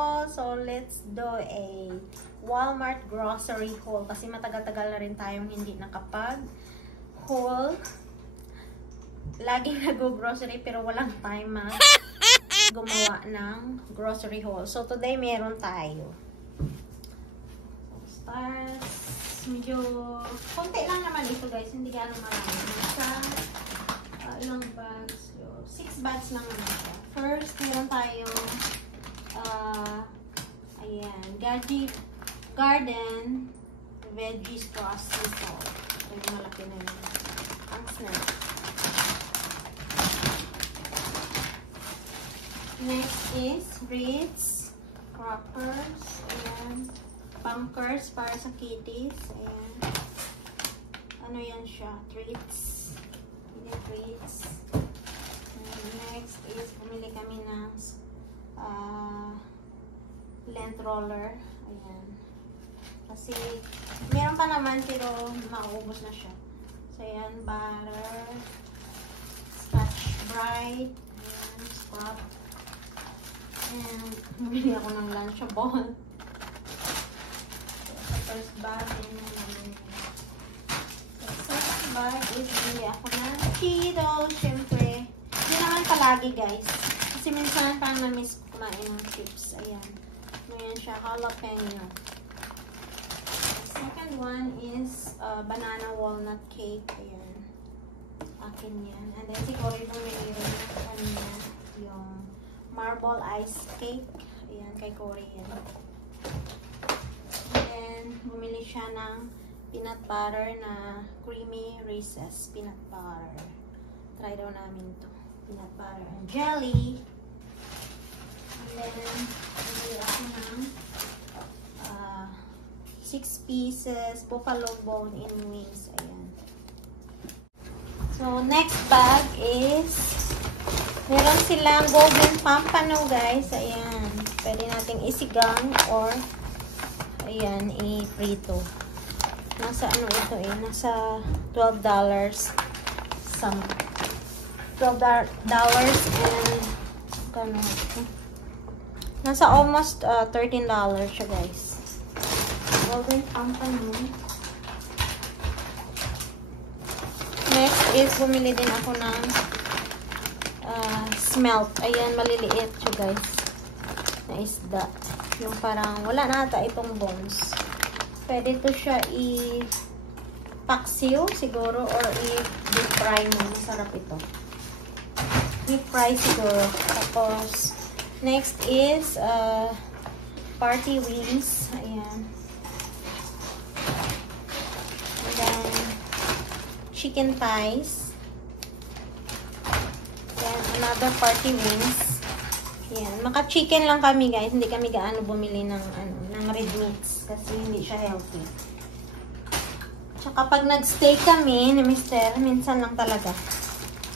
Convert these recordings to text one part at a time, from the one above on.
haul. So, let's do a Walmart grocery haul. Kasi matagal-tagal na rin tayong hindi nakapag-haul. Laging nag-grocery pero walang time gumawa ng grocery haul. So, today meron tayo. So, starts. Medyo konti lang naman ito guys. Hindi gano'ng marami. Nasa ilang bags? 6 bags lang naman siya. First, meron tayong ayan, Garden Veggies Frosty Salt. Ito yung malaki na yun. Ang snack. Next is Ritz Crackers. Ayan. Bunkers para sa kitties. Ayan. Ano yan siya? Treats. Hindi treats. Next is, bumili kami ng lint roller. Ayan. Kasi, meron pa naman pero mauubos na siya. So, ayan, butter, Scotch Brite, ayan, scrub. And, bumili ako ng Lunchable. So, first bag, ayan. So, second bag is, bumili ako ng Cheetos, syempre. Hindi naman palagi guys. Kasi minsan parang na-miss kumain ng chips. Ayan. Ayan siya. Jalapeno. The second one is banana walnut cake. Ayan. Akin yan. And then si Cory bumili rin kanina yung marble ice cake. Ayan. Kay Cory yan. And then bumili siya ng peanut butter na creamy Reese's peanut butter. Try daw namin to. Peanut butter and jelly. And then, bumili ako ng 6 pieces buffalo bone in wings. Ayan. So, next bag is meron silang golden pampano guys. Ayan. Pwede nating isigang or ayan, i-prito. Nasa ano ito eh? Nasa $12 something. $12 and kano, nasa almost $13 siya guys. Golden pampano. Next is bumili din ako ng smelt. Ayan, maliliit siya guys na isda. Yung parang wala na ata itong bones. Pwede to siya i-paksiw siguro or i-deep fry mo. Masarap ito. Deep fry siguro. Tapos, next is party wings. Ayan. And then, chicken thighs. Then, another party wings. Ayan. Maka-chicken lang kami guys. Hindi kami gaano bumili ng, ng red meats. Kasi hindi siya healthy. Tsaka pag nag-steak kami ni Mr. minsan lang talaga.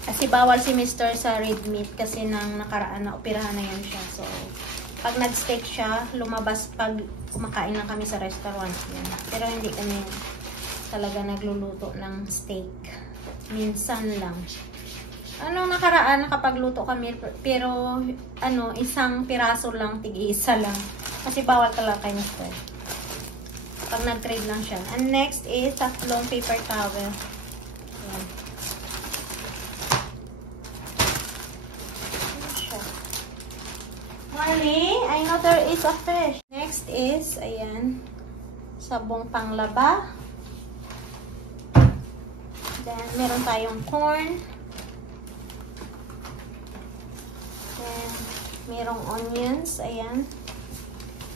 Kasi bawal si Mr. sa red meat kasi nang nakaraan na operahan na yan siya. So, pag nag-steak siya, lumabas pag kumakain lang kami sa restaurant. Yan. Pero hindi kami talaga nagluluto ng steak. Minsan lang. Nakaraan nakapagluto kami pero isang piraso lang, tig-isa lang. Kasi bawal talaga kay Mr. Pag nag-trade lang siya. And next is tatlong paper towel. Yan. Marley, I know there is a fish. Next is, ayan, sabong panglaba. Then, meron tayong corn. Then, merong onions, ayan.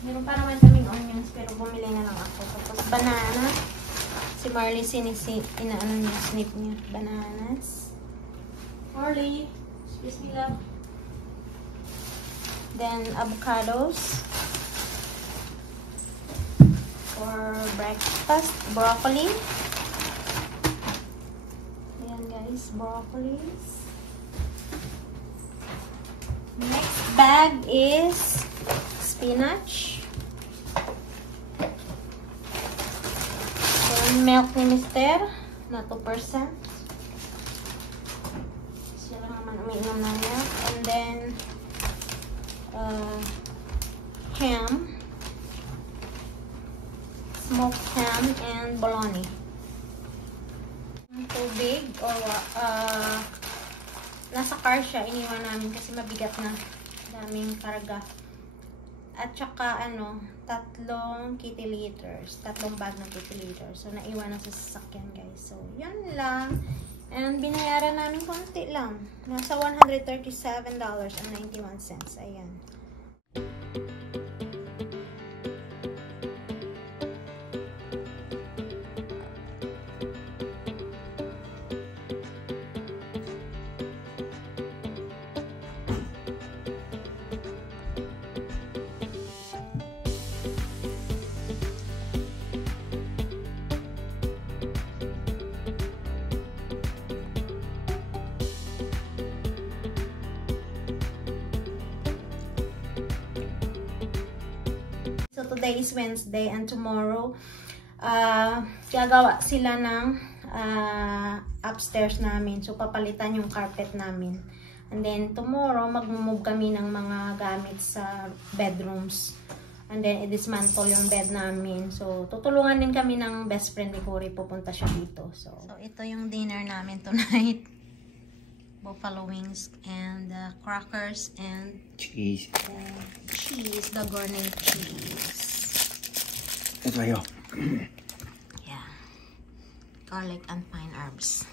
Meron pa naman kaming onions, pero bumili na lang ako. Tapos, banana. Si Marley, snip niya. Bananas. Marley, excuse me, love. Then, avocados for breakfast. Broccoli. Ayan guys, broccolis. Next bag is spinach. Then, milk ni Mr. na 2%. Siya lang naman umiinom na milk. And then, ham, smoked ham, and bologna. Tubig, or nasa car siya, iniwan namin kasi mabigat na, daming karga. At saka ano, 3 kitty liters, 3 bag ng kitty liters. So naiwan na sa sasakyan, guys. So yan lang. And binayaran namin konti lang. Nasa $137.91. Ayan. So today is Wednesday and tomorrow gagawa sila ng upstairs namin. So papalitan yung carpet namin. And then tomorrow mag-move kami ng mga gamit sa bedrooms. And then i-dismantle yung bed namin. So tutulungan din kami ng best friend ni Cory, pupunta siya dito. So ito yung dinner namin tonight. Buffalo wings and crackers and cheese. Cheese, the gourmet cheese. That's right. Yeah. Garlic and pine herbs.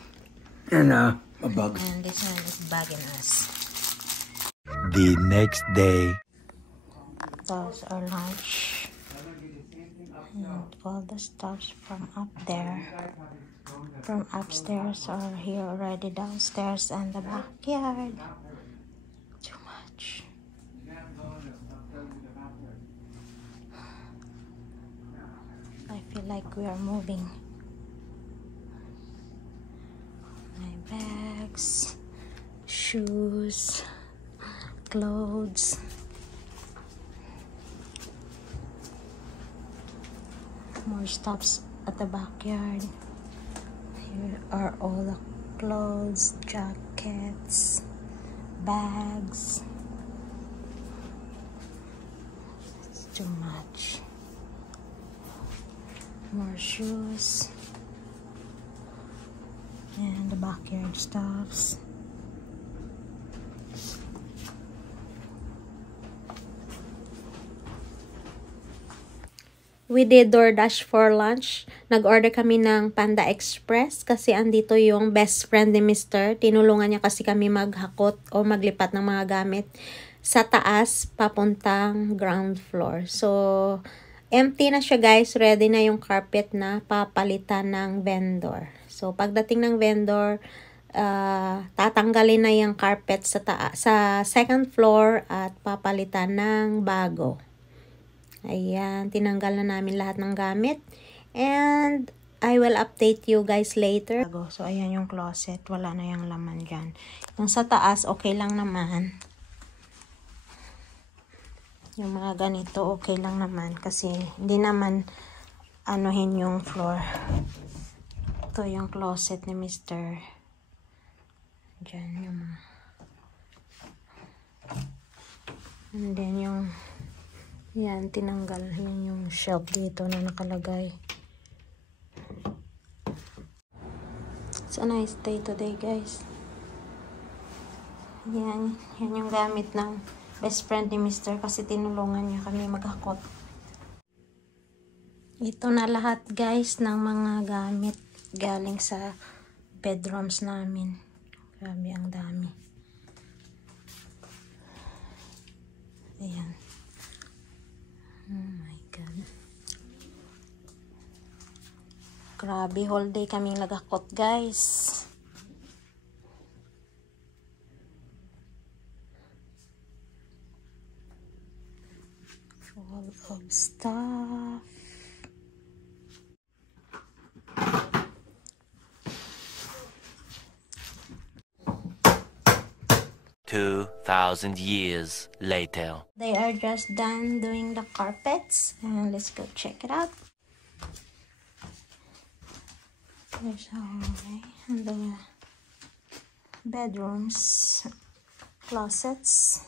And a bug. And this one is bugging us. The next day. That's our lunch. And all the stuffs from up there. From upstairs are here already downstairs and the backyard. Too much. I feel like we are moving. My bags, shoes, clothes. More stuffs at the backyard. Here are all the clothes, jackets, bags. It's too much. More shoes. And the backyard stuffs. We did DoorDash for lunch. Nag-order kami ng Panda Express kasi andito yung best friend ni Mr. Tinulungan niya kasi kami maghakot o maglipat ng mga gamit sa taas papuntang ground floor. So, empty na siya, guys. Ready na yung carpet na papalitan ng vendor. So, pagdating ng vendor, tatanggalin na yung carpet sa second floor at papalitan ng bago. Ayan, tinanggal na namin lahat ng gamit. And I will update you guys later. So, ayan yung closet. Wala na yung laman dyan. Yung sa taas, okay lang naman. Yung mga ganito, okay lang naman. Kasi, hindi naman anuhin yung floor. Ito yung closet ni Mr. Dyan yung mga. And then yung yan, tinanggal. Yan yung shelf dito na nakalagay. It's a nice day today, guys. Yan yung gamit ng best friend ni Mr. kasi tinulungan niya kami maghakot. Ito na lahat, guys, ng mga gamit galing sa bedrooms namin. Grabe, ang dami. Ayan. Oh my God. Grabe, whole day kaming naghakot, guys. Full of stuff. $2,000 years later. They are just done doing the carpets, and let's go check it out. There's hallway and the bedrooms, closets.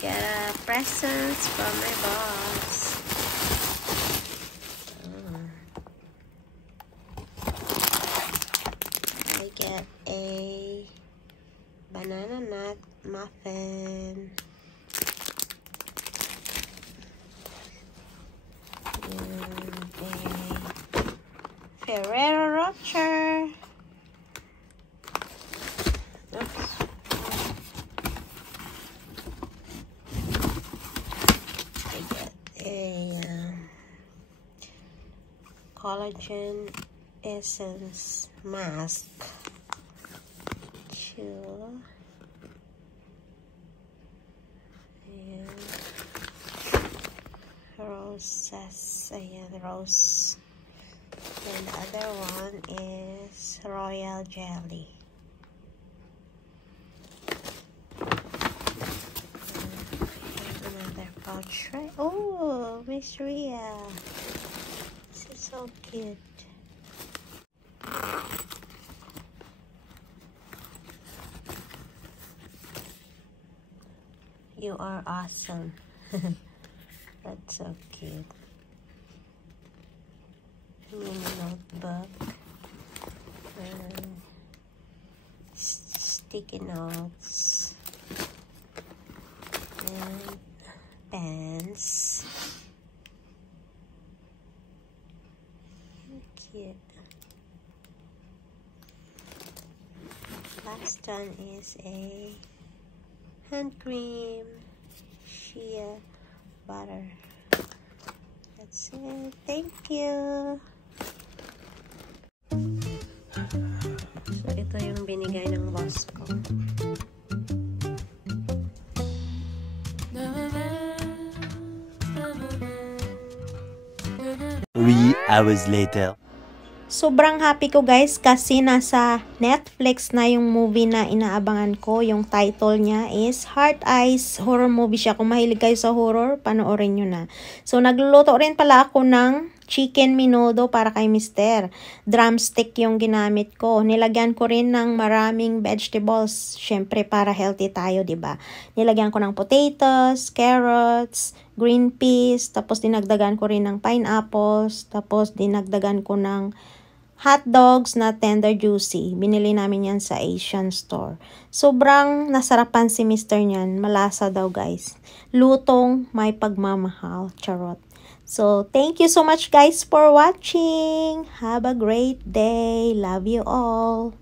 get a present from my boss. I get a banana nut muffin. And a Ferrero Rocher. Oops. I get a collagen essence mask. Two. And roses. Ayan, rose. And the other one is royal jelly. Another pouch, right? Oh, Miss Ria. This is so cute. You are awesome. That's so cute. Mini notebook. And sticky notes. And pens. Cute. Last one is a hand cream, shea butter. That's it. Thank you. So ito yung binigay ng boss ko. 3 hours later. Sobrang happy ko guys kasi nasa Netflix na yung movie na inaabangan ko. Yung title niya is Heart Eyes. Horror movie siya. Kung mahilig kayo sa horror, panoorin nyo na. So nagluluto rin pala ako ng chicken menudo para kay Mister. Drumstick yung ginamit ko. Nilagyan ko rin ng maraming vegetables. Syempre para healthy tayo, 'di ba? Nilagyan ko ng potatoes, carrots, green peas, tapos dinagdagan ko rin ng pineapples, tapos dinagdagan ko ng hot dogs na tender juicy. Binili namin yan sa Asian store. Sobrang nasarapan si Mr. niyan. Malasa daw guys. Lutong may pagmamahal. Charot. So, thank you so much guys for watching. Have a great day. Love you all.